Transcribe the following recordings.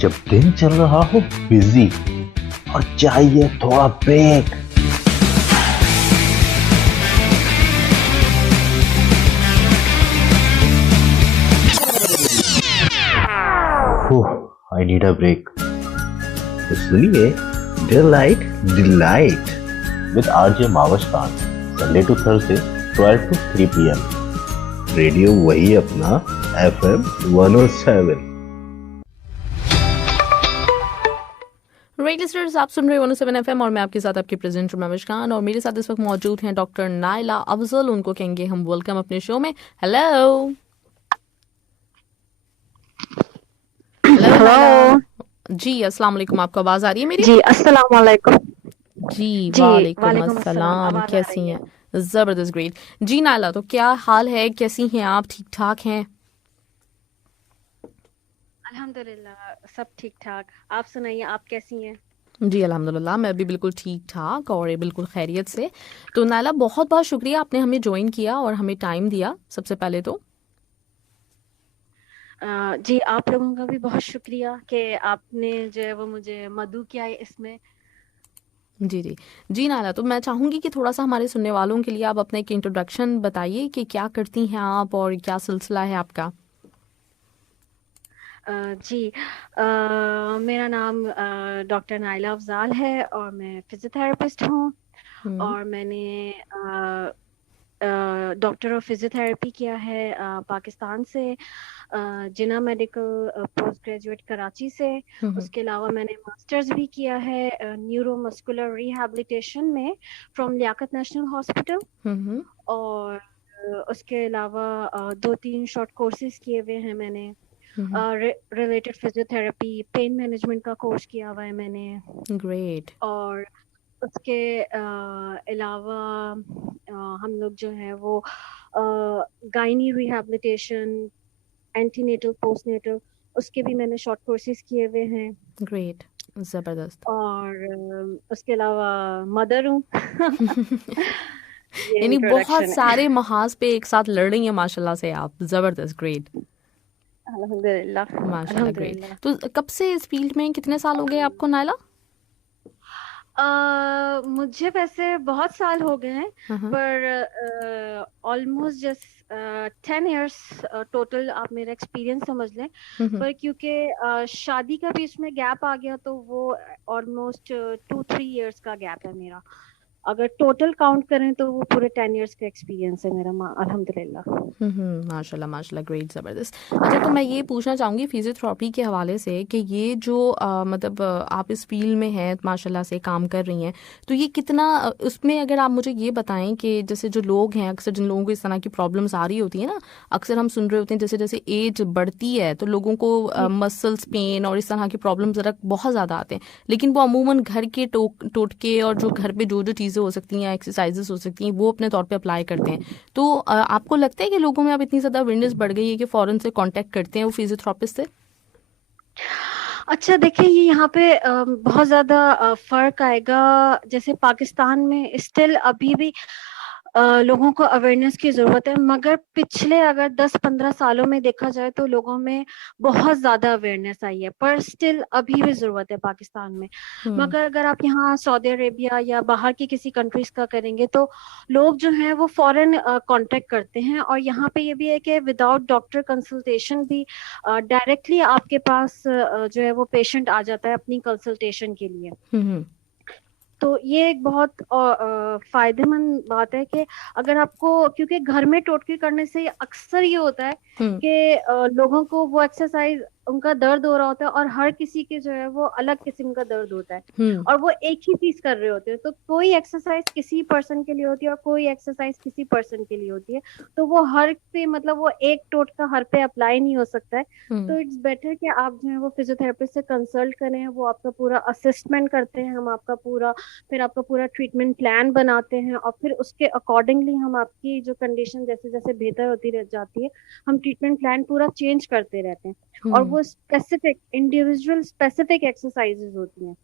जब दिन चल रहा हो बिजी और चाहिए थोड़ा break, I need a break. तो सुनिए delight delight with RJ Mavash Khan, Sunday to Thursday 12 to 3 PM। Radio वही अपना FM 107। रेडियो लिसनर्स, आप सुन रहे हो 107 FM और मैं आपके साथ आपकी प्रेजेंटर माविश खान, और मेरे साथ इस वक्त मौजूद हैं डॉक्टर नाइला अफजल। उनको कहेंगे हम वेलकम अपने शो में। हेलो हेलो जी, अस्सलाम वालेकुम। आपको आवाज आ रही है मेरी? जी, अस्सलाम वालेकुम। जी जी, वालेकुम वालेकुम अस्सलाम। अस्सलाम। आवाज आ कैसी रही है? हैं? जबरदस्त, ग्रेट। जी नाइला, तो क्या हाल है, कैसी हैं आप? ठीक ठाक हैं? अल्हम्दुलिल्लाह, सब ठीक ठाक। आप सुनाइए, आप कैसी हैं? जी अल्हम्दुलिल्लाह, मैं भी बिल्कुल ठीक ठाक और बिल्कुल खैरियत से। तो नाइला, बहुत बहुत शुक्रिया, आपने हमें ज्वाइन किया और हमें टाइम दिया, सबसे पहले तो। जी, आप लोगों का भी बहुत शुक्रिया कि आपने जो है वो मुझे मदऊ किया है इसमें। जी जी जी नाला, तो मैं चाहूँगी कि थोड़ा सा हमारे सुनने वालों के लिए आप अपना एक इंट्रोडक्शन बताइए कि क्या करती हैं आप और क्या सिलसिला है आपका। जी, मेरा नाम डॉक्टर नाइला अफजाल है और मैं फिजियोथेरेपिस्ट हूँ। हम्म। और मैंने डॉक्टर ऑफ फिजियोथेरेपी किया है पाकिस्तान से, जिना मेडिकल पोस्ट ग्रेजुएट कराची से। हम्म। उसके अलावा मैंने मास्टर्स भी किया है न्यूरोमस्कुलर रिहैबिलिटेशन में फ्रॉम लियाकत नेशनल हॉस्पिटल। हम्म। और उसके अलावा 2-3 शॉर्ट कोर्सेज किए हुए हैं मैंने। हम्म। रिलेटेड फिजियोथेरेपी, पेन मैनेजमेंट का कोर्स किया हुआ है मैंने। ग्रेट। और उसके अलावा हम लोग जो है वो गायनी रिहैबिलिटेशन, एंटीनेटल, पोस्टनेटल, उसके भी मैंने शॉर्ट कोर्सेज किए हुए हैं। ग्रेट, जबरदस्त। और उसके अलावा मदर हूँ। ये यानी बहुत इंट्रोडक्शन है। सारे महाज पे एक साथ लड़ रही हैं माशाल्लाह से आप। जबरदस्त, ग्रेट। अल्हम्दुलिल्लाह, माशाल्लाह, ग्रेट। अल्हम्दुलिल्लाह। तो कब से इस फील्ड में, कितने साल हो गए आपको नायला? मुझे वैसे बहुत साल हो गए हैं, हाँ। पर ऑलमोस्ट जस्ट 10 इयर्स टोटल आप मेरा एक्सपीरियंस समझ लें। पर क्योंकि शादी का बीच में गैप आ गया तो वो ऑलमोस्ट 2-3 इयर्स का गैप है मेरा। अगर टोटल काउंट करें तो वो पूरे 10 इयर्स का एक्सपीरियंस है मेरा, अल्हम्दुलिल्लाह। माशाल्लाह माशाल्लाह, ग्रेट, ज़बरदस्त। अच्छा, तो मैं ये पूछना चाहूँगी फिजियोथेरेपी के हवाले से कि ये जो मतलब आप इस फील्ड में हैं, माशाल्लाह से काम कर रही हैं, तो ये कितना उसमें अगर आप मुझे ये बताएं कि जैसे जो लोग हैं, अक्सर जिन लोगों को इस तरह की प्रॉब्लम्स आ रही होती है ना, अक्सर हम सुन रहे होते हैं जैसे जैसे एज बढ़ती है तो लोगों को मसल्स पेन और इस तरह की प्रॉब्लम्स ज़रा बहुत ज़्यादा आते हैं, लेकिन वो अमूमन घर के टोटके और जो घर पे जो जो चीज़ें हो सकती हैं, एक्सरसाइजेस हो सकती हैं, वो अपने तौर पे अप्लाई करते हैं। तो आपको लगता है कि लोगों में अब इतनी ज़्यादा अवेयरनेस बढ़ गई है कि फ़ौरन से कांटेक्ट करते हैं वो फिजियोथेरेपिस्ट से? अच्छा, देखिए ये यहाँ पे बहुत ज़्यादा फ़र्क आएगा। जैसे पाकिस्तान में स्टिल अभी भी लोगों को अवेयरनेस की ज़रूरत है, मगर पिछले अगर 10-15 सालों में देखा जाए तो लोगों में बहुत ज़्यादा अवेयरनेस आई है, पर स्टिल अभी भी ज़रूरत है पाकिस्तान में। मगर अगर आप यहाँ सऊदी अरेबिया या बाहर की किसी कंट्रीज़ का करेंगे तो लोग जो हैं वो फ़ौरन कॉन्टैक्ट करते हैं। और यहाँ पे ये भी है कि विदाउट डॉक्टर कंसल्टेशन भी डायरेक्टली आपके पास जो है वो पेशेंट आ जाता है अपनी कंसल्टेशन के लिए। तो ये एक बहुत फायदेमंद बात है कि अगर आपको, क्योंकि घर में टोटके करने से अक्सर ये होता है कि लोगों को वो एक्सरसाइज, उनका दर्द हो रहा होता है और हर किसी के जो है वो अलग किस्म का दर्द होता है और वो एक ही चीज कर रहे होते हैं। तो कोई एक्सरसाइज किसी पर्सन के लिए होती है और कोई एक्सरसाइज किसी पर्सन के लिए होती है, तो वो हर पे, मतलब वो एक टोटका हर पे अप्लाई नहीं हो सकता है। तो इट्स बेटर कि आप जो है वो फिजियोथेरेपिस्ट से कंसल्ट करें, वो आपका पूरा असिस्टमेंट करते हैं, हम आपका पूरा, फिर आपका पूरा ट्रीटमेंट प्लान बनाते हैं और फिर उसके अकॉर्डिंगली हम आपकी जो कंडीशन जैसे जैसे बेहतर होती रह जाती है, हम ट्रीटमेंट प्लान पूरा चेंज करते रहते हैं। और वो स्पेसिफिक, इंडिविजुअल स्पेसिफिक एक्सरसाइजेज होती हैं।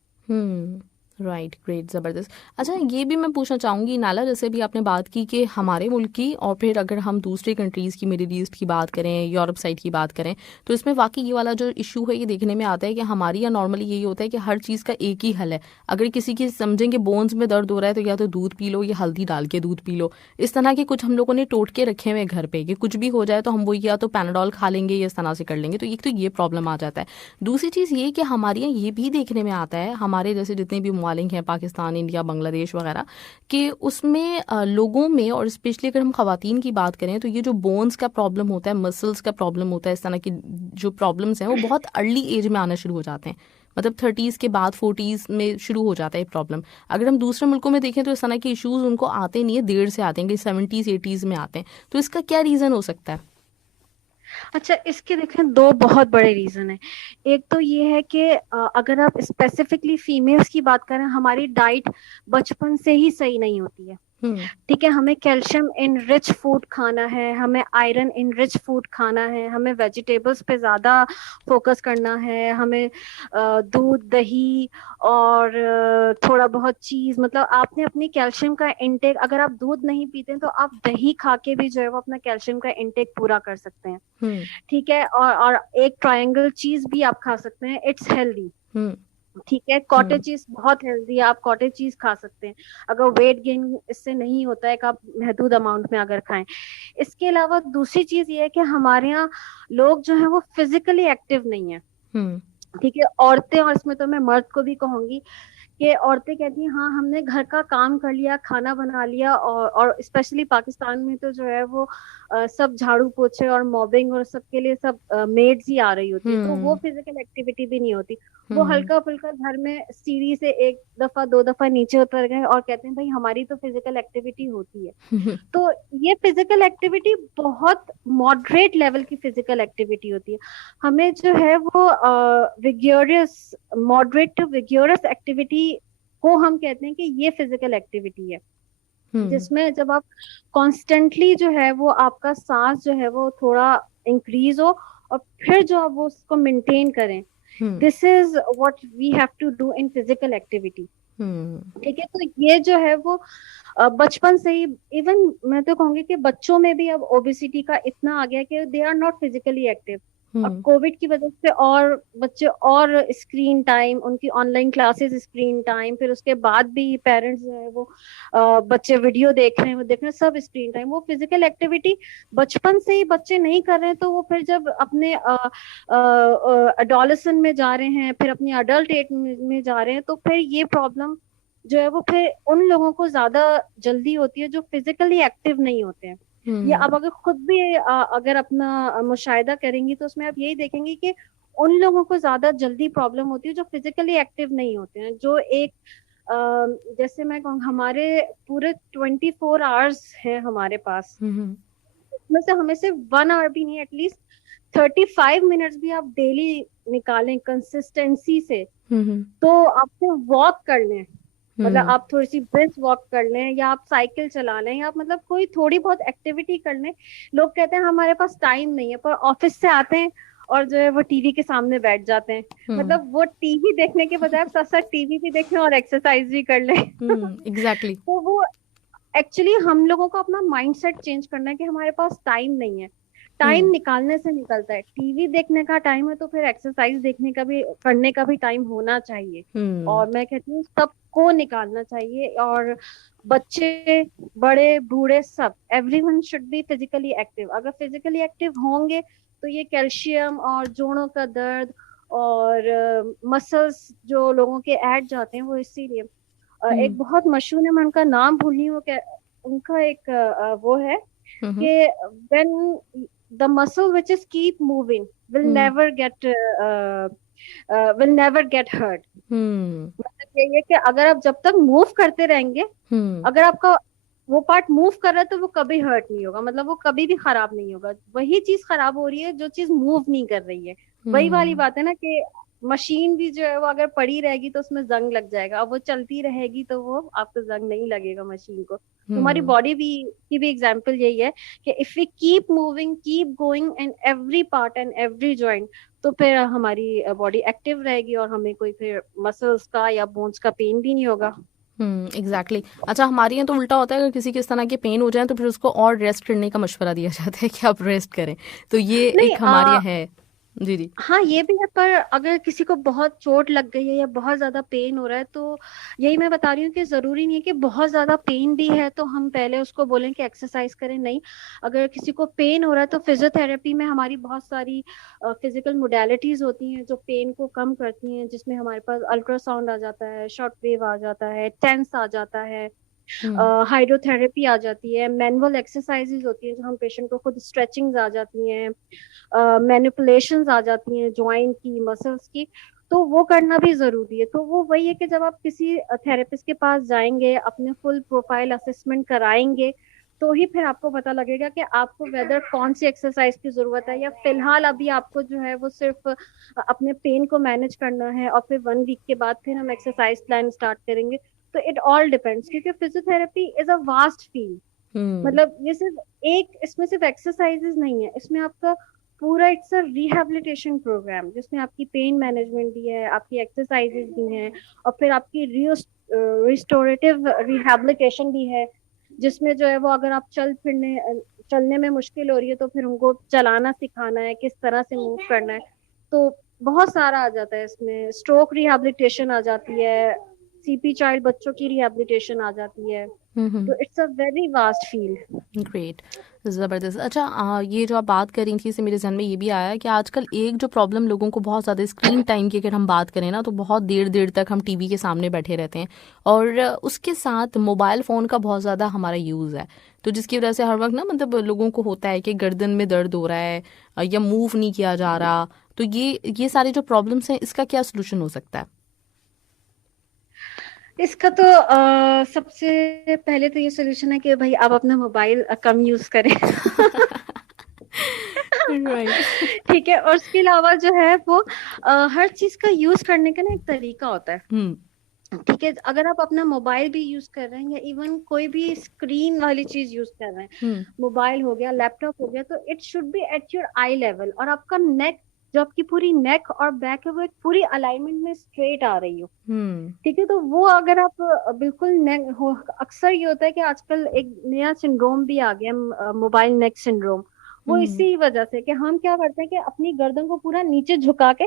राइट, ग्रेट, ज़बरदस्त। अच्छा, ये भी मैं पूछना चाहूँगी नाला, जैसे भी आपने बात की कि हमारे मुल्क की और फिर अगर हम दूसरे कंट्रीज़ की, मिडिल ईस्ट की बात करें, यूरोप साइड की बात करें, तो इसमें वाकई ये वाला जो इशू है ये देखने में आता है कि हमारी यहाँ नॉर्मली यही होता है कि हर चीज़ का एक ही हल है। अगर किसी की समझेंगे बोन्स में दर्द हो रहा है तो या तो दूध पी लो या हल्दी डाल के दूध पी लो। इस तरह के कुछ हम लोगों ने टोटके रखे हुए हैं घर पे कि कुछ भी हो जाए तो हम वो या तो पैनाडॉल खा लेंगे या इस तरह से कर लेंगे। तो एक तो ये प्रॉब्लम आ जाता है। दूसरी चीज़ ये कि हमारे यहाँ ये भी देखने में आता है, हमारे जैसे जितने भी ममालिक हैं, पाकिस्तान, इंडिया, बांग्लादेश वगैरह, कि उसमें लोगों में, और स्पेशली अगर हम खवातीन की बात करें, तो ये जो बोन्स का प्रॉब्लम होता है, मसल्स का प्रॉब्लम होता है, इस तरह की जो प्रॉब्लम्स हैं वो बहुत अर्ली एज में आना शुरू हो जाते हैं। मतलब 30s के बाद 40s में शुरू हो जाता है ये प्रॉब्लम। अगर हम दूसरे मुल्कों में देखें तो इस तरह के इश्यूज उनको आते नहीं है, देर से आते हैं, कि 70s 80s में आते हैं। तो इसका क्या रीज़न हो सकता है? अच्छा, इसके देखें दो बहुत बड़े रीजन है। एक तो ये है कि अगर आप स्पेसिफिकली फीमेल्स की बात करें, हमारी डाइट बचपन से ही सही नहीं होती है। ठीक है, हमें कैल्शियम इन रिच फूड खाना है, हमें आयरन इन रिच फूड खाना है, हमें वेजिटेबल्स पे ज्यादा फोकस करना है, हमें दूध, दही और थोड़ा बहुत चीज, मतलब आपने अपनी कैल्शियम का इंटेक, अगर आप दूध नहीं पीते हैं तो आप दही खा के भी जो है वो अपना कैल्शियम का इंटेक पूरा कर सकते हैं। ठीक है, और एक ट्रायंगल चीज भी आप खा सकते हैं, इट्स हेल्दी। ठीक है, कॉटेज चीज बहुत हेल्दी है, आप कॉटेज चीज खा सकते हैं अगर वेट गेन इससे नहीं होता है, कि आप महदूद अमाउंट में अगर खाएं। इसके अलावा दूसरी चीज ये है कि हमारे यहाँ लोग जो है वो फिजिकली एक्टिव नहीं है। ठीक है, औरतें, और इसमें तो मैं मर्द को भी कहूंगी कि औरतें कहती हैं हाँ हमने घर का काम कर लिया, खाना बना लिया, और स्पेशली पाकिस्तान में तो जो है वो सब झाड़ू पोछे और मॉबिंग और सबके लिए सब मेड्स ही आ रही होती है, तो वो फिजिकल एक्टिविटी भी नहीं होती। वो हल्का फुल्का घर में सीढ़ी से एक दफा दो दफा नीचे उतर गए और कहते हैं भाई हमारी तो फिजिकल एक्टिविटी होती है। तो ये फिजिकल एक्टिविटी बहुत मॉडरेट लेवल की फिजिकल एक्टिविटी होती है। हमें जो है वो विग्योरस, मॉडरेट टू विग्योरस एक्टिविटी को हम कहते हैं कि ये फिजिकल एक्टिविटी है, जिसमें जब आप कॉन्स्टेंटली जो है वो आपका सांस जो है वो थोड़ा इंक्रीज हो और फिर जो आप वो उसको मेंटेन करें। This is what we have to do in physical activity. ठीक है, तो ये जो है वो बचपन से ही, इवन मैं तो कहूंगी कि बच्चों में भी अब ओबेसिटी का इतना आ गया कि they are not physically active. अब कोविड की वजह से और बच्चे और स्क्रीन टाइम, उनकी ऑनलाइन क्लासेस, स्क्रीन टाइम, फिर उसके बाद भी पेरेंट्स जो है वो बच्चे वीडियो देख रहे हैं, वो देख रहे हैं, सब स्क्रीन टाइम। वो फिजिकल एक्टिविटी बचपन से ही बच्चे नहीं कर रहे हैं, तो वो फिर जब अपने एडोलेसेंट में जा रहे हैं, फिर अपनी अडल्ट एज में जा रहे हैं, तो फिर ये प्रॉब्लम जो है वो फिर उन लोगों को ज्यादा जल्दी होती है जो फिजिकली एक्टिव नहीं होते हैं। या अब अगर खुद भी अगर अपना मुशाहिदा करेंगी तो उसमें आप यही देखेंगे कि उन लोगों को ज्यादा जल्दी प्रॉब्लम होती है जो फिजिकली एक्टिव नहीं होते हैं। जो एक जैसे मैं कहूँ, हमारे पूरे 24 आवर्स है हमारे पास, उसमें से हमें सिर्फ 1 आवर भी नहीं, एटलीस्ट 35 मिनट्स भी आप डेली निकालें कंसिस्टेंसी से, तो आपको वॉक कर लें, मतलब आप थोड़ी सी ब्रिस्क वॉक कर लें, या आप साइकिल चला लें, या आप मतलब कोई थोड़ी बहुत एक्टिविटी कर लें। लोग कहते हैं हमारे पास टाइम नहीं है, पर ऑफिस से आते हैं और जो है वो टीवी के सामने बैठ जाते हैं। मतलब वो टीवी देखने के बजाय साथ साथ टीवी भी देखें और एक्सरसाइज भी कर लें। एग्जैक्टली। तो वो एक्चुअली हम लोगों को अपना माइंडसेट चेंज करना है कि हमारे पास टाइम नहीं है। टाइम निकालने से निकलता है। टीवी देखने का टाइम है तो फिर एक्सरसाइज देखने का भी, करने का भी टाइम होना चाहिए। और मैं कहती हूँ सबको निकालना चाहिए, और बच्चे, बड़े, बूढ़े, सब, everyone should be physically active. अगर फिजिकली एक्टिव होंगे तो ये कैल्शियम और जोड़ों का दर्द और मसल्स जो लोगों के ऐड जाते हैं वो इसीलिए एक बहुत मशहूर है, मैं उनका नाम भूल रही हूँ, उनका एक वो है कि when the muscle which is keep moving will never get hurt। मतलब ये है कि अगर आप जब तक मूव करते रहेंगे, अगर आपका वो पार्ट मूव कर रहा है तो वो कभी हर्ट नहीं होगा, मतलब वो कभी भी खराब नहीं होगा। वही चीज खराब हो रही है जो चीज मूव नहीं कर रही है। वही वाली बात है ना कि मशीन भी जो है वो अगर पड़ी रहेगी तो उसमें जंग लग जाएगा, अब वो चलती रहेगी तो वो आपको जंग नहीं लगेगा मशीन को। तो हमारी हम्म। बॉडी भी की भी एग्जांपल यही है कि if we keep moving, keep going in every part and every joint, तो फिर हमारी बॉडी एक्टिव रहेगी और हमें कोई फिर मसल्स का या बोन्स का पेन भी नहीं होगा। एग्जैक्टली। अच्छा, हमारे यहाँ तो उल्टा होता है, अगर किसी के इस तरह के पेन हो जाए तो फिर उसको और रेस्ट करने का मशवरा दिया जाता है कि आप रेस्ट करें। तो ये नहीं एक हमारे यहाँ है। जी जी। हाँ ये भी है, पर अगर किसी को बहुत चोट लग गई है या बहुत ज्यादा पेन हो रहा है, तो यही मैं बता रही हूँ कि जरूरी नहीं है कि बहुत ज्यादा पेन भी है तो हम पहले उसको बोलें कि एक्सरसाइज करें, नहीं। अगर किसी को पेन हो रहा है तो फिजियोथेरेपी में हमारी बहुत सारी फिजिकल मोडेलिटीज होती हैं जो पेन को कम करती हैं, जिसमें हमारे पास अल्ट्रासाउंड आ जाता है, शॉर्ट वेव आ जाता है, टेंस आ जाता है, हम्म हाइड्रोथेरेपी आ जाती है, मैनुअल एक्सरसाइजेज होती हैं जो हम पेशेंट को खुद, स्ट्रेचिंग्स आ जाती हैं, मैनिपुलेशंस आ जाती हैं जॉइंट की, मसल्स की। तो वो करना भी जरूरी है। तो वो वही है कि जब आप किसी थेरेपिस्ट के पास जाएंगे, अपने फुल प्रोफाइल असेसमेंट कराएंगे, तो ही फिर आपको पता लगेगा कि आपको वेदर कौन सी एक्सरसाइज की जरूरत है, या फिलहाल अभी आपको जो है वो सिर्फ अपने पेन को मैनेज करना है और फिर 1 वीक के बाद फिर हम एक्सरसाइज प्लान स्टार्ट करेंगे। तो इट ऑल डिपेंड्स, क्योंकि physiotherapy is a vast field. Hmm मतलब ये सिर्फ एक, इसमें सिर्फ एक्सरसाइजेज नहीं है, इसमें आपका पूरा इट्स अ रिहैबिलिटेशन प्रोग्राम, जिसमें आपकी पेन मैनेजमेंट भी है, आपकी एक्सरसाइजेज भी हैं, और फिर आपकी रिस्टोरेटिव रिहैबिलिटेशन भी है, जिसमें जो है वो अगर आप चलने में मुश्किल हो रही है तो फिर उनको चलाना सिखाना है, किस तरह से मूव करना है। तो बहुत सारा आ जाता है इसमें, स्ट्रोक रिहैबिलिटेशन आ जाती है, सीपी चाइल्ड बच्चों की रिहैबिलिटेशन आ जाती है। हम्म। तो it's a very vast field. Great. ज़बरदस्त। अच्छा, ये जो आप बात कर रही थी, इससे मेरे जहन में ये भी आया कि आजकल एक जो प्रॉब्लम लोगों को बहुत ज़्यादा, स्क्रीन टाइम की अगर हम बात करें ना, तो बहुत देर देर तक हम टीवी के सामने बैठे रहते हैं, और उसके साथ मोबाइल फ़ोन का बहुत ज़्यादा हमारा यूज़ है। तो जिसकी वजह से हर वक्त ना, मतलब लोगों को होता है कि गर्दन में दर्द हो रहा है, या मूव नहीं किया जा रहा। तो ये सारे जो प्रॉब्लम्स हैं, इसका क्या सोल्यूशन हो सकता है? इसका तो सबसे पहले तो ये सोल्यूशन है कि भाई आप अपना मोबाइल कम यूज करें। राइट। ठीक है, और उसके अलावा जो है वो हर चीज का यूज करने का ना एक तरीका होता है। हम्म ठीक है, अगर आप अपना मोबाइल भी यूज कर रहे हैं या इवन कोई भी स्क्रीन वाली चीज यूज कर रहे हैं, हम्म मोबाइल हो गया, लैपटॉप हो गया, तो it should be at your I level, और आपका नेक, जो आपकी पूरी नेक और बैक है वो एक पूरी अलाइनमेंट में स्ट्रेट आ रही हो। हम्म ठीक है, तो वो अगर आप बिल्कुल नेक हो, अक्सर ये होता है कि आजकल एक नया सिंड्रोम भी आ गया, मोबाइल नेक सिंड्रोम। वो हम्म इसी वजह से कि हम क्या करते हैं कि अपनी गर्दन को पूरा नीचे झुका के,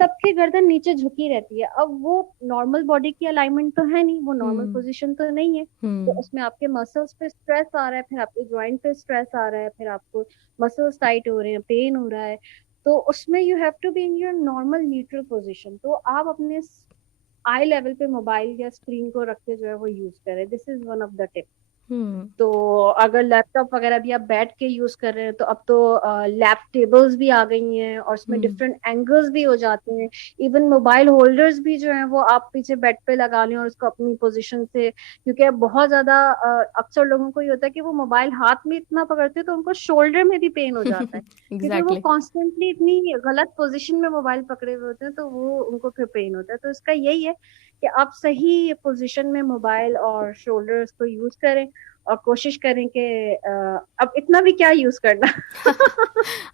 सबकी गर्दन नीचे झुकी रहती है, अब वो नॉर्मल बॉडी की अलाइनमेंट तो है नहीं, वो नॉर्मल हम्म पोजीशन तो नहीं है। तो हम्म उसमें आपके मसल्स पे स्ट्रेस आ रहा है, फिर आपके ज्वाइंट पे स्ट्रेस आ रहा है, फिर आपको मसल्स टाइट हो रहे हैं, पेन हो रहा है। तो उसमें you have to be in your normal neutral position. तो आप अपने आई लेवल पे मोबाइल या स्क्रीन को रख के जो है वो यूज करें, this is one of the tip. Hmm तो अगर लैपटॉप वगैरह भी आप बैठ के यूज कर रहे हैं, तो अब तो लैप टेबल्स भी आ गई हैं और उसमें हम्म डिफरेंट एंगल्स भी हो जाते हैं। इवन मोबाइल होल्डर्स भी जो है वो आप पीछे बेड पे लगा लें और उसको अपनी पोजीशन से, क्योंकि अब बहुत ज्यादा अक्सर लोगों को ये होता है कि वो मोबाइल हाथ में इतना पकड़ते हैं तो उनको शोल्डर में भी पेन हो जाता है, क्योंकि वो एग्जैक्टली। कॉन्स्टेंटली इतनी गलत पोजीशन में मोबाइल पकड़े हुए होते हैं, तो वो उनको फिर पेन होता है। तो इसका यही है कि आप सही पोजीशन में मोबाइल और शोल्डर्स को यूज करें, और कोशिश करें कि अब इतना भी क्या यूज करना।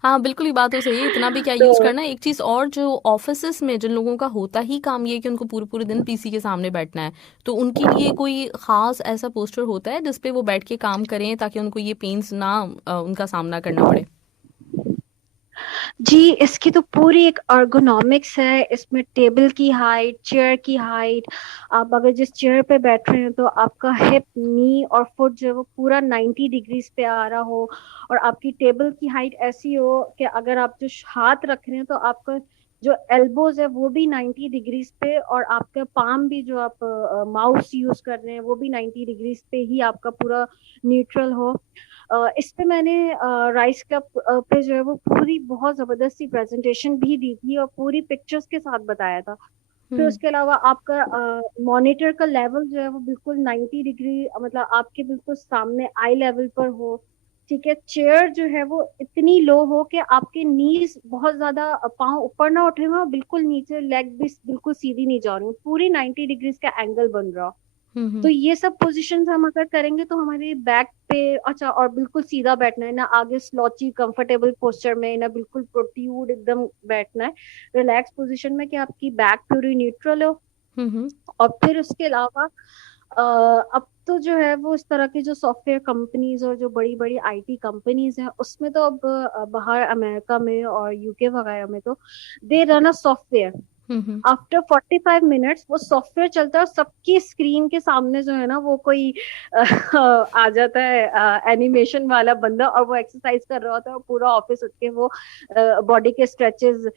हाँ, बिल्कुल, ये बात तो सही है, इतना भी क्या तो यूज करना है। एक चीज और, जो ऑफिसेस में जिन लोगों का होता ही काम ये है कि उनको पूरे पूरे दिन पीसी के सामने बैठना है, तो उनके लिए कोई खास ऐसा पोस्टर होता है जिसपे वो बैठ के काम करें, ताकि उनको ये पेन्स ना उनका सामना करना पड़े? जी, इसकी तो पूरी एक अर्गोनॉमिक्स है, इसमें टेबल की हाइट, चेयर की हाइट, आप अगर जिस चेयर पे बैठ रहे हैं तो आपका हिप, नी और फुट जो है वो पूरा 90 डिग्रीज पे आ रहा हो, और आपकी टेबल की हाइट ऐसी हो कि अगर आप जो हाथ रख रहे हैं तो आपका जो एल्बोज है वो भी 90 डिग्रीज पे, और आपका पाम भी, जो आप माउस यूज कर रहे हैं, वो भी 90 डिग्रीज पे ही आपका पूरा न्यूट्रल हो। इस पे मैंने राइस कप पे जो है वो पूरी बहुत जबरदस्त सी प्रेजेंटेशन भी दी थी और पूरी पिक्चर्स के साथ बताया था। फिर हम्म उसके अलावा आपका मॉनिटर का लेवल जो है वो बिल्कुल 90 डिग्री, मतलब आपके बिल्कुल सामने आई लेवल पर हो, ठीक है, चेयर जो है वो इतनी लो हो कि आपके नीज बहुत ज्यादा पाँव ऊपर ना उठे हुए और बिल्कुल नीचे लेग भी बिल्कुल सीधी नहीं जा रही, पूरी 90 डिग्रीज का एंगल बन रहा। तो ये सब पोजीशंस हम अगर करेंगे तो हमारे बैक पे अच्छा, और बिल्कुल सीधा बैठना है ना, आगे स्लॉची कंफर्टेबल पोस्चर में ना, बिल्कुल प्रोट्यूड एकदम बैठना है रिलैक्स पोजीशन में कि आपकी बैक पूरी न्यूट्रल हो। और फिर उसके अलावा अब तो जो है वो इस तरह की जो सॉफ्टवेयर कंपनीज और जो बड़ी बड़ी आईटी कंपनीज हैं उसमें तो अब बाहर अमेरिका में और यूके वगैरह में तो they run a software. After 45 minutes वो सॉफ्टवेयर चलता है और सबकी स्क्रीन के सामने जो है ना वो कोई आ जाता है एनिमेशन वाला बंदा और वो एक्सरसाइज कर रहा होता है और पूरा ऑफिस उठ के वो बॉडी के स्ट्रेचेस,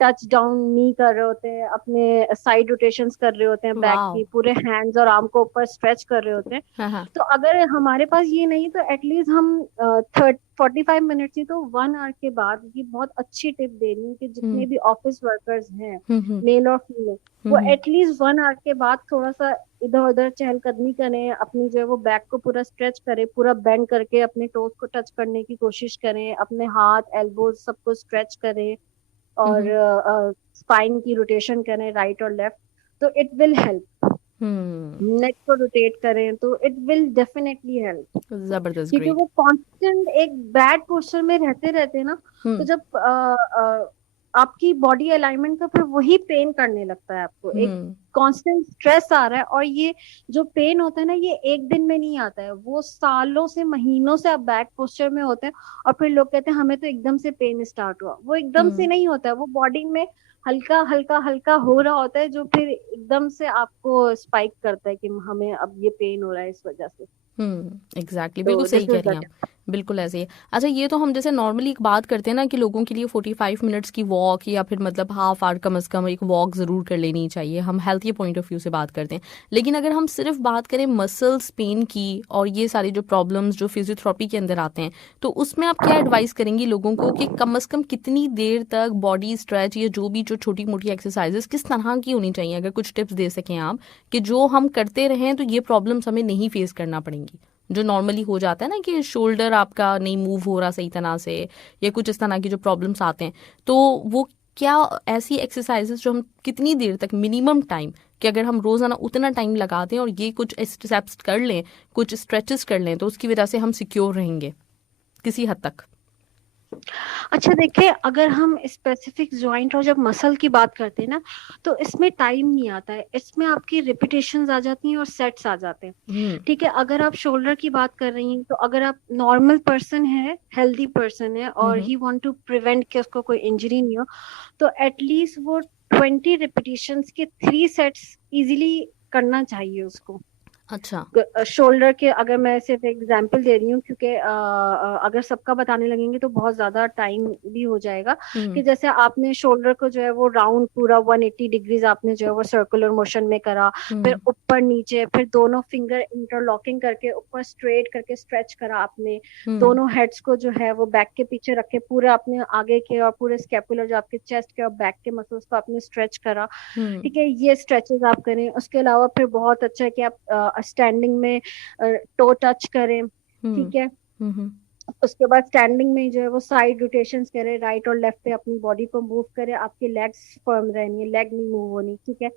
टच डाउन नी कर रहे होते हैं, अपने साइड रोटेशंस कर रहे होते हैं, बैक की पूरे हैंड्स और आर्म को ऊपर स्ट्रेच कर रहे होते हैं। तो अगर हमारे पास ये नहीं तो एटलीस्ट हम 45 मिनट्स ही तो 1 आवर के बाद, ये बहुत अच्छी टिप दे रही हूँ कि जितने भी ऑफिस वर्कर्स हैं मेल और फीमेल, वो एटलीस्ट 1 आवर के बाद थोड़ा सा इधर उधर चहलकदमी करें, अपनी जो है वो बैक को पूरा स्ट्रेच करें, पूरा बेंड करके अपने टोस को टच करने की कोशिश करें, अपने हाथ एल्बोज सबको स्ट्रेच करें और स्पाइन की रोटेशन करें राइट और लेफ्ट, तो इट विल हेल्प। नेक को रोटेट करें तो इट विल डेफिनेटली हेल्प। जबरदस्त, क्योंकि वो कांस्टेंट एक बैड पोस्चर में रहते रहते ना, तो जब आपकी बॉडी अलाइनमेंट का फिर वही पेन करने लगता है आपको, एक कांस्टेंट स्ट्रेस आ रहा है। और ये जो पेन होता है ना, ये एक दिन में नहीं आता है, वो सालों से महीनों से आप बैक पोस्चर में होते हैं और फिर लोग कहते हैं हमें तो एकदम से पेन स्टार्ट हुआ। वो एकदम से नहीं होता है, वो बॉडी में हल्का हल्का हल्का हो रहा होता है जो फिर एकदम से आपको स्पाइक करता है कि हमें अब ये पेन हो रहा है इस वजह से। एग्जैक्टली, बिल्कुल सही कह रही हैं आप, बिल्कुल ऐसे ही। अच्छा, ये तो हम जैसे नॉर्मली एक बात करते हैं ना कि लोगों के लिए 45 मिनट्स की वॉक या फिर मतलब हाफ आवर कम से कम एक वॉक ज़रूर कर लेनी चाहिए, हम हेल्थ के पॉइंट ऑफ व्यू से बात करते हैं। लेकिन अगर हम सिर्फ बात करें मसल्स पेन की और ये सारी जो प्रॉब्लम्स जो फिजियोथेरेपी के अंदर आते हैं, तो उसमें आप क्या एडवाइस करेंगी लोगों को कि कम से कम कितनी देर तक बॉडी स्ट्रेच या जो भी जो छोटी मोटी एक्सरसाइजेस किस तरह की होनी चाहिए? अगर कुछ टिप्स दे सकें आप कि जो हम करते रहें तो ये प्रॉब्लम्स हमें नहीं फेस करना पड़ेंगी, जो नॉर्मली हो जाता है ना कि शोल्डर आपका नहीं मूव हो रहा सही तरह से या कुछ इस तरह की जो प्रॉब्लम्स आते हैं, तो वो क्या ऐसी एक्सरसाइजेस जो हम कितनी देर तक मिनिमम टाइम कि अगर हम रोजाना उतना टाइम लगा दें और ये कुछ स्टेप्स कर लें, कुछ स्ट्रेचेस कर लें, तो उसकी वजह से हम सिक्योर रहेंगे किसी हद तक? अच्छा देखिए, अगर हम स्पेसिफिक जॉइंट और जब मसल की बात करते हैं ना, तो इसमें टाइम नहीं आता है, इसमें आपकी रिपीटेशंस आ जाती हैं और सेट्स आ जाते हैं। ठीक है, अगर आप शोल्डर की बात कर रही हैं तो अगर आप नॉर्मल पर्सन है, हेल्दी पर्सन है और ही वांट टू प्रिवेंट कि उसको कोई इंजरी नहीं हो, तो एटलीस्ट वो 20 रिपीटेशंस के 3 सेट्स इजीली करना चाहिए उसको। अच्छा, शोल्डर के अगर मैं सिर्फ एग्जांपल दे रही हूँ क्योंकि अगर सबका बताने लगेंगे तो बहुत ज्यादा टाइम भी हो जाएगा। कि जैसे आपने शोल्डर को जो है वो राउंड पूरा 180 डिग्रीज आपने जो है वो सर्कुलर मोशन में करा, फिर ऊपर नीचे, फिर दोनों फिंगर इंटरलॉकिंग करके ऊपर स्ट्रेट करके स्ट्रेच करा आपने, दोनों हेड्स को जो है वो बैक के पीछे रखे, पूरे अपने आगे के और पूरे स्कैपुलर जो आपके चेस्ट के और बैक के मसल्स को आपने स्ट्रेच करा। ठीक है, ये स्ट्रेचेस आप करें। उसके अलावा फिर बहुत अच्छा है कि आप स्टैंडिंग में टो टच करें। ठीक है, उसके बाद स्टैंडिंग में जो है वो साइड रोटेशंस करें, राइट और लेफ्ट पे अपनी बॉडी को मूव करें, आपकी लेग्स फर्म रहनी है, लेग नहीं मूव होनी। ठीक है,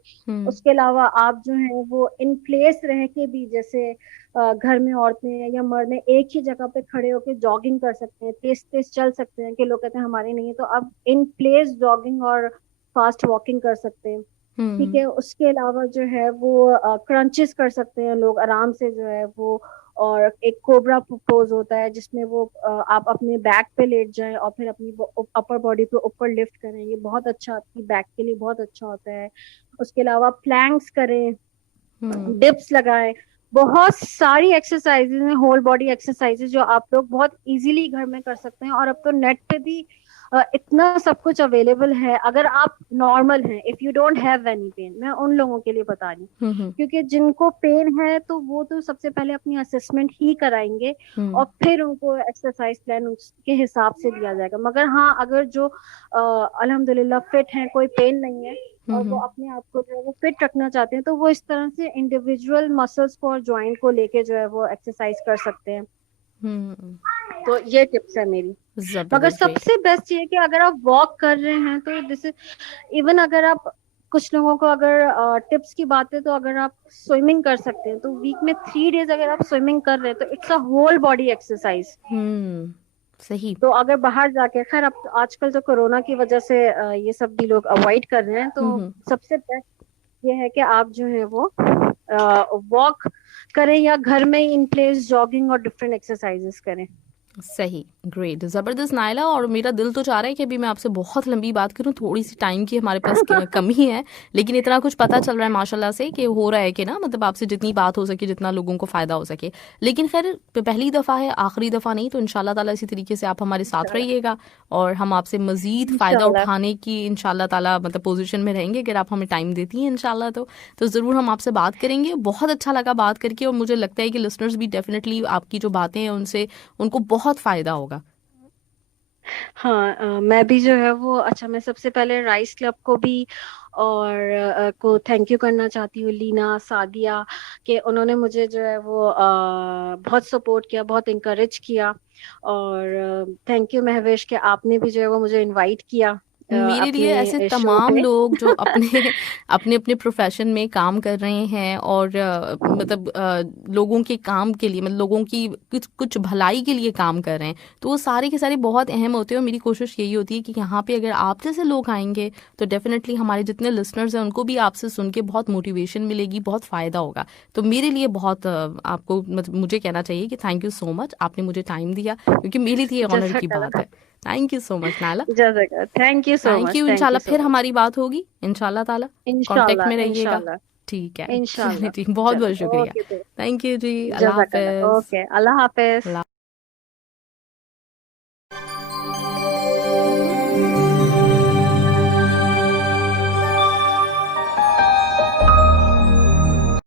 उसके अलावा आप जो है वो इन प्लेस रह के भी, जैसे घर में औरतें या मर्द एक ही जगह पे खड़े होकर जॉगिंग कर सकते हैं, तेज तेज चल सकते हैं, कि लोग कहते हैं हमारे नहीं है, तो आप इन प्लेस जॉगिंग और फास्ट वॉकिंग कर सकते हैं। ठीक है, उसके अलावा जो है वो क्रंचेस कर सकते हैं लोग आराम से जो है वो, और एक कोबरा पोज होता है जिसमें वो आप अपने बैक पे लेट जाएं और फिर अपनी अपर बॉडी को ऊपर लिफ्ट करें, ये बहुत अच्छा आपकी बैक के लिए बहुत अच्छा होता है। उसके अलावा प्लैंक्स करें, डिप्स लगाएं, बहुत सारी एक्सरसाइजेज हैं, होल बॉडी एक्सरसाइजेज जो आप लोग बहुत इजीली घर में कर सकते हैं। और अब तो नेट पे भी इतना सब कुछ अवेलेबल है। अगर आप नॉर्मल हैं, if you don't have any pain, मैं उन लोगों के लिए बता रही हूँ, क्योंकि जिनको पेन है तो वो तो सबसे पहले अपनी असेसमेंट ही कराएंगे और फिर उनको एक्सरसाइज प्लान उसके हिसाब से दिया जाएगा। मगर हाँ, अगर जो अल्हम्दुलिल्लाह फिट हैं, कोई पेन नहीं है और वो अपने आप को जो है वो फिट रखना चाहते हैं, तो वो इस तरह से इंडिविजुअल मसल्स को और ज्वाइंट को लेके जो है वो एक्सरसाइज कर सकते हैं। हम्म। तो ये टिप्स है मेरी। मगर जबरदस्त, ग्रेट। सबसे बेस्ट ये है कि अगर आप वॉक कर रहे हैं तो दिस इज, इवन अगर आप, कुछ लोगों को अगर टिप्स की बात है तो अगर आप स्विमिंग कर सकते हैं तो वीक में 3 डेज अगर आप स्विमिंग कर रहे हैं तो it's a whole body exercise. सही। तो अगर बाहर जाके, खैर अब आजकल तो कोरोना की वजह से ये सब भी लोग अवॉइड कर रहे हैं, तो हम्म। सबसे बेस्ट ये है कि आप जो है वो वॉक करें या घर में इन प्लेस जॉगिंग और डिफरेंट एक्सरसाइजेस करें। सही, ग्रेट, ज़बरदस्त नायला। और मेरा दिल तो चाह रहा है कि अभी मैं आपसे बहुत लंबी बात करूं, थोड़ी सी टाइम की हमारे पास कमी है, लेकिन इतना कुछ पता चल रहा है माशाल्लाह से कि हो रहा है कि ना, मतलब आपसे जितनी बात हो सके, जितना लोगों को फ़ायदा हो सके। लेकिन खैर पहली दफ़ा है, आखिरी दफ़ा नहीं, तो इंशाल्लाह ताला इसी तरीके से आप हमारे साथ इंशाल्लाह। रहिएगा और हम आपसे मज़ीद फ़ायदा इंशाल्लाह। उठाने की इंशाल्लाह ताला मतलब पोजीशन में रहेंगे, अगर आप हमें टाइम देती हैं इंशाल्लाह। तो ज़रूर हम आपसे बात करेंगे। बहुत अच्छा लगा बात करके, और मुझे लगता है कि लिसनर्स भी डेफिनेटली आपकी जो बातें हैं उनसे उनको बहुत फ़ायदा होगा। हाँ, मैं भी जो है वो, अच्छा मैं सबसे पहले राइस क्लब को भी और को थैंक यू करना चाहती हूँ, लीना, सादिया, कि उन्होंने मुझे जो है वो बहुत सपोर्ट किया, बहुत इंकरेज किया। और थैंक यू महवेश कि आपने भी जो है वो मुझे इनवाइट किया मेरे लिए ऐसे अपने शो तमाम पे। लोग जो अपने अपने अपने प्रोफेशन में काम कर रहे हैं और मतलब लोगों के काम के लिए, मतलब लोगों की कुछ कुछ भलाई के लिए काम कर रहे हैं, तो वो सारे के सारे बहुत अहम होते हैं। और मेरी कोशिश यही होती है कि यहाँ पे अगर आप जैसे लोग आएंगे तो डेफिनेटली हमारे जितने लिसनर्स हैं उनको भी आपसे सुन के बहुत मोटिवेशन मिलेगी, बहुत फ़ायदा होगा। तो मेरे लिए बहुत आपको मतलब मुझे कहना चाहिए कि थैंक यू सो मच, आपने मुझे टाइम दिया, क्योंकि मेरे लिए ऑनर की बात जज़ाकल्लाह। है। थैंक यू सो मच नाला। जज़ाकल्लाह, thank you so thank much, you. Thank you इंशाल्लाह सो फिर मच। हमारी बात होगी इंशाल्लाह ताला। कांटेक्ट में इंशाल्लाह, रहिएगा। इंशाल्लाह, ठीक है, चलिए इंशाल्लाह। जी, बहुत बहुत चलो, शुक्रिया। Okay, thank you ji, Allah जज़ाकल्लाह, हाफिज। ओके, अल्लाह हाफिज। अल्लाह